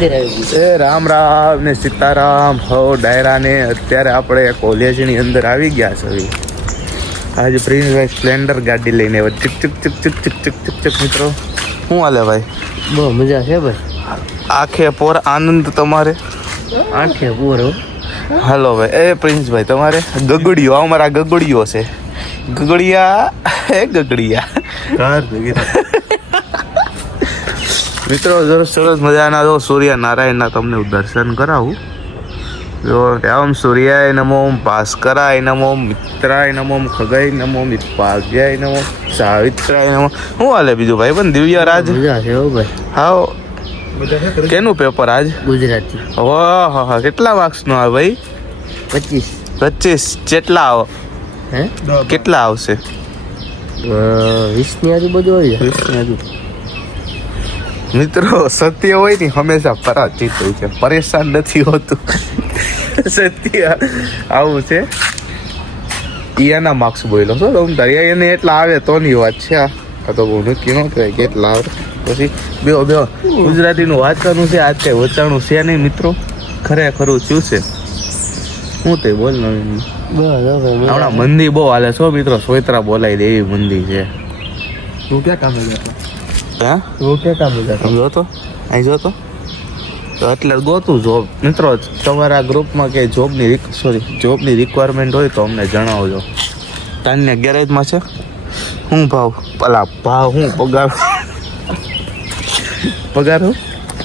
એ રામ રામ ને સીતારામ હો ડાયરા ને અત્યારે આપણે કોલેજની અંદર આવી ગયા છે. આજે પ્રિન્સભાઈ સ્પ્લેન્ડર ગાડી લઈને ચીક ચીક ચીક ચીક ચીક ચીક ચીક ચીક મિત્રો શું હાલે ભાઈ? બહુ મજા છે ભાઈ. આંખે પોર આનંદ તમારે? આંખે પોર. હાલો ભાઈ. એ પ્રિન્સભાઈ તમારે ગગડીઓ અમારા ગગડીઓ છે. ગગડિયા એ ગગડિયા મિત્રો સરસ મજાના જો સૂર્યનારાયણના તમને દર્શન કરાવું. જો ઓમ સૂર્યાય નમો, ઓમ ભાસ્કરાય નમો, મિત્રાય નમો, ખગાય નમો, ભાગ્યાય નમો, સાવિત્રાય નમો. શું હાલે બીજું ભાઈ? પણ દિવ્ય રાજ મજા છે ભાઈ. હા. કેનું પેપર આજ? ગુજરાતી. વાહ હા. કેટલા માર્ક્સ નો આવે ભાઈ? 25. કેટલા આવો? હે કેટલા આવશે? 20 ની આજુબાજુ આવી જાય. 20 ની આજુ. મિત્રો સત્ય હોય ને હંમેશા પરાજિત હોય છે, પરેશાન નથી હોતું. સત્ય આવું છે. એના માર્ક્સ બોલો છો તો એને એટલા આવે તો ની વાત છે. આ તો બહુ નક્કી ન કહેવાય કેટલા આવે. પછી બે ગુજરાતીનું વાંચવાનું છે. આજ કઈ વચાણું છે નહીં મિત્રો. ખરેખરું શું છે હું તે બોલ હમણાં મંદી બહુ હાલે છો મિત્રો. સોયત્રા બોલાવી દે એવી મંદી છે. તું ક્યાં કામે જતો? હે તું ક્યાં કામે જતો? જોતો અહીં જોતો તો એટલે ગોતું જોબ. મિત્રો તમારા ગ્રુપમાં કે જોબની રિક્વાયરમેન્ટ હોય તો અમને જણાવજો. તાન્ય ગેરેજમાં છે. શું ભાવ? ભાવ શું પગાર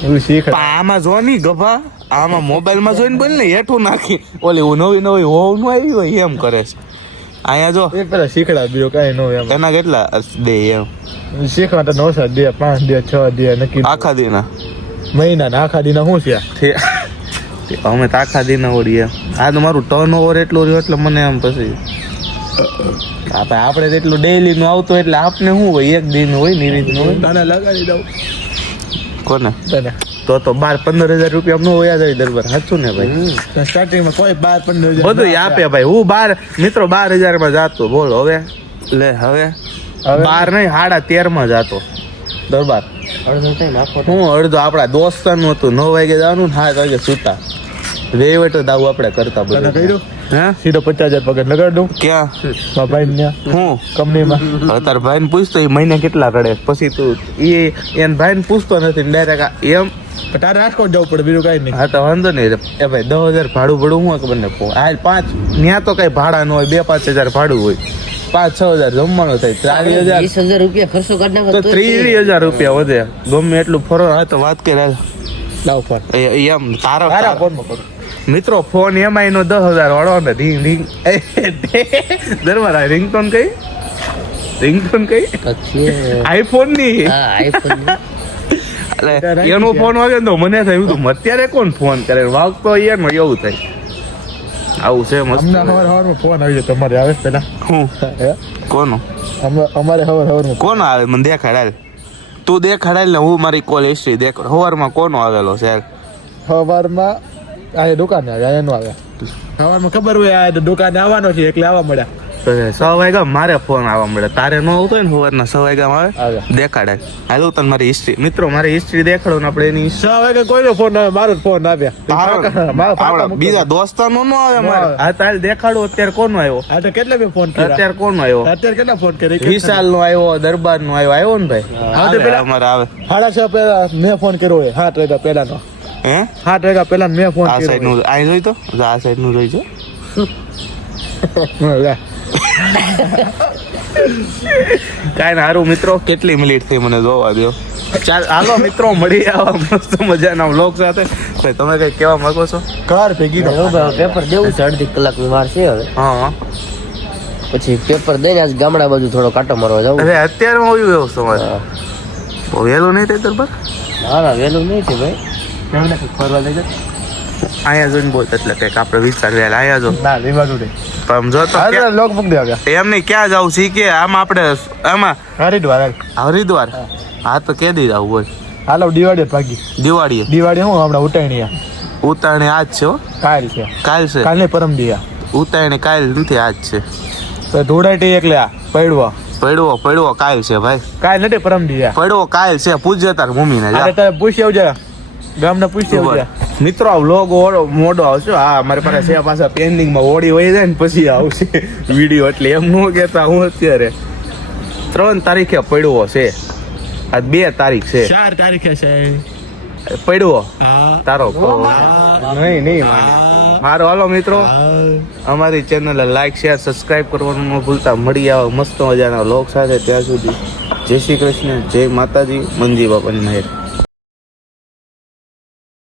હું શીખ. આમાં જો ની ગભા, આમાં મોબાઈલમાં જોઈને બોલ ને હેઠું નાખી ઓલી નવી હોવ નું આવી હોય એમ કરે છે. અહીંયા જો પેલા શીખડા બીજો કઈ ન હોય. એના કેટલા દે એમ શીખવા તો 9 દે, 5 દે, 6 દે નક્કી. આખા દીના મહિના ના આખા દીના શું છે? અમે તો આખા દીના ઓળીએ. આ તો મારું ટર્ન ઓવર એટલું રહ્યું એટલે મને એમ પછી આપણે એટલું ડેઈલી નું આવતું એટલે આપને શું હોય એક દિન હોય ને રીત હોય. તને લગાડી દઉં. કોને? તને તો 12-15 હજાર રૂપિયા નો હોય જાય દરબાર. સાચું ને ભાઈ? સ્ટાર્ટિંગમાં કોઈ 12-15 હજાર બધું આપે ભાઈ. હું મિત્રો 12,000 માં જાતો. બોલ હવે લે હવે 12 નહીં 13.5 માં જાતો દરબાર. હું અડધો આપડા દોસ્તાનું હતું. 9 વાગે જવાનું ને 7 વાગે છૂટા. વેવટો દાવ આપણે કરતા બધું. હે સીધો 50,000 પગાર લગાડ દઉં. ક્યાં? ભાઈ ને હું કંપનીમાં. તાર ભાઈ ને પૂછતો એ મહિને કેટલા રડે. પછી તું એને ભાઈ ને પૂછતો નથી ડાયરેક્ટ એમ. તારે રાજકોટ જવું પડે બીજું કઈ નહીં. હા તો વાંધો નહીં. એ ભાઈ 10,000 ભાડું હું ખબર ને આ 5 ત્યાં તો કઈ ભાડા ન હોય. 2-5 હજાર ભાડું હોય. 5-6 હજાર જમવાનું થાય. 30,000 રૂપિયા ખર્ચો કરી નાખો તો 30,000 રૂપિયા વધે. ગમે એટલું ફરો. હા તો વાત કરે લાવ ફોન એમ તારો ફોનમાં કરું. મિત્રો ફોન એમાં નો 10,000 વાળો ને રિંગ દરબાર રિંગટોન કઈ આઈફોન ની. એનો ફોન વાગે તો મને થયું હતું અત્યારે કોણ ફોન કરે વાગતો એનો એવું થાય. આવું છે મસ્ત. ફોન આવી જાય તમારે આવે પેલા. હું કોનો? અમારે હવાર કોનો આવે મને દેખાડાય. તું દેખાડાય ને હું મારી કોલ હિસ્ટ્રી દેખ. સવારમાં કોનો આવેલો છે? સવારમાં આ દુકાને આવ્યા એનો આવ્યા. સવારમાં ખબર હોય આ દુકાને આવવાનો છે એટલે આવવા મળ્યા. 6 વાગ્યા મારે ફોન આવવા મળે. તારે ન આવતો હોય ને સવારના 6 વાગ્યામાં આવે દેખાડાય. હાલો તને મારી હિસ્ટ્રી. મિત્રો મારી હિસ્ટ્રી દેખાડો ને આપણે એની 6 વાગે કોઈનો ફોન આવે. મારો ફોન આવ્યા. બીજા દોસ્તાનો નો આવે મારે. હા તારે દેખાડો અત્યારે કોનો આવ્યો. હા તો કેટલા મેં ફોન કર્યા? અત્યારે કોનો આવ્યો? અત્યારે કેટલા ફોન કર્યા? વિશાલ નો આવ્યો, દરબાર નો આવ્યો ને ભાઈ. અમારે આવે 6:30 પહેલા મેં ફોન કર્યો હોય. 7 વાગ્યા પહેલા નો. હે 7 વાગ્યા પહેલા મેં ફોન કર્યો. આ સાઈડ નું આ જોઈ તો આ સાઈડ નું જોઈ છો. કાંઈ ના હારું મિત્રો. કેટલી મિનિટ થઈ મને જોવા દો. ચાલ હાલો મિત્રો મળી આવા મસ્ત મજાના વ્લોગ સાથે. ભાઈ તમે કઈ કહેવા માંગો છો? કાર ભેગી પેપર દેવું છે. 1.5 કલાકની વાર છે હવે. હા પછી પેપર દઈને આજ ગામડા બાજુ થોડો કાંટો મારવા જાવ. અરે અત્યારે આવ્યું એવું તમારે વહેલું નહીં થાય દરબાર? ના વહેલું નહીં છે ભાઈ. કેમને ફરવા લઈ જાય અહીંયા જોઈને બોલ એટલે કઈક આપણે વિચાર લે. અહીંયા જો ના લેવાનું નહીં. તમે જો તો લોક મૂક દે આવ્યા. એમ નહીં ક્યાં જાવ છે કે આમાં આપણે આમાં હરિદ્વાર. હા તો કે દી જવું હોય. હાલો દિવાળી ભાગી. દિવાળી હું હમણાં ઉતાણી આજ છે. કાલ છે. કાલ છે. કાલે પરમ દિયા ઉતાણી કાલ નથી આજ છે. તો ધોળાટી એકલે પડવો કાલ છે ભાઈ. કાલ નથી પરમ દિયા પડવો કાલ છે. પૂછજે તાર મમ્મી ને. પૂછી આવજે ગામના પૂછી આવજે. મિત્રો આ વ્લોગ મોડો આવશે. હા અમારી પાસે છે પાછા પેન્ડિંગમાં હોળી વહી જાય ને પછી આવશે વિડીયો, એટલે એમ ન કહેતા હું અત્યારે 3 તારીખે પડવો છે, આજ 2 તારીખ છે. 4 તારીખે છે. પડવો હા. તારો નહીં મારો. હાલો મિત્રો, અમારી ચેનલ લાઈક શેર સબસ્ક્રાઇબ કરવાનું ન ભૂલતા. મળી આવો મસ્ત મજાના વ્લોગ સાથે. ત્યાં સુધી જય શ્રી કૃષ્ણ, જય માતાજી, મંજી બાપાની મહેર.